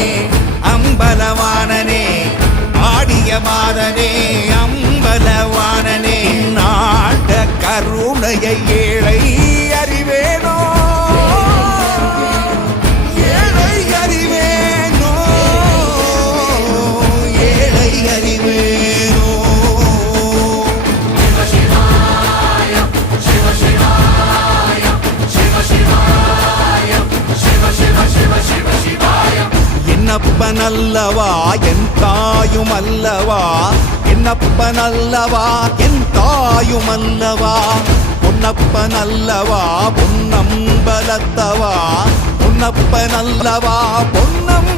அம்பலவாணனே ஆடிய மாதனே அம்பலவாணனே நாட கருணையை ஏழை அறிவேனோ ஏழை அறிவேனோ ஏழை அறிவேனோ என்னப்பனல்லவா என் தாயும் அல்லவா என்னப்பனல்லவா என் தாயும் அல்லவா பொன்னப்பனல்லவா பொன்னம்பலத்தவா பொன்னப்பனல்லவா பொன்னம்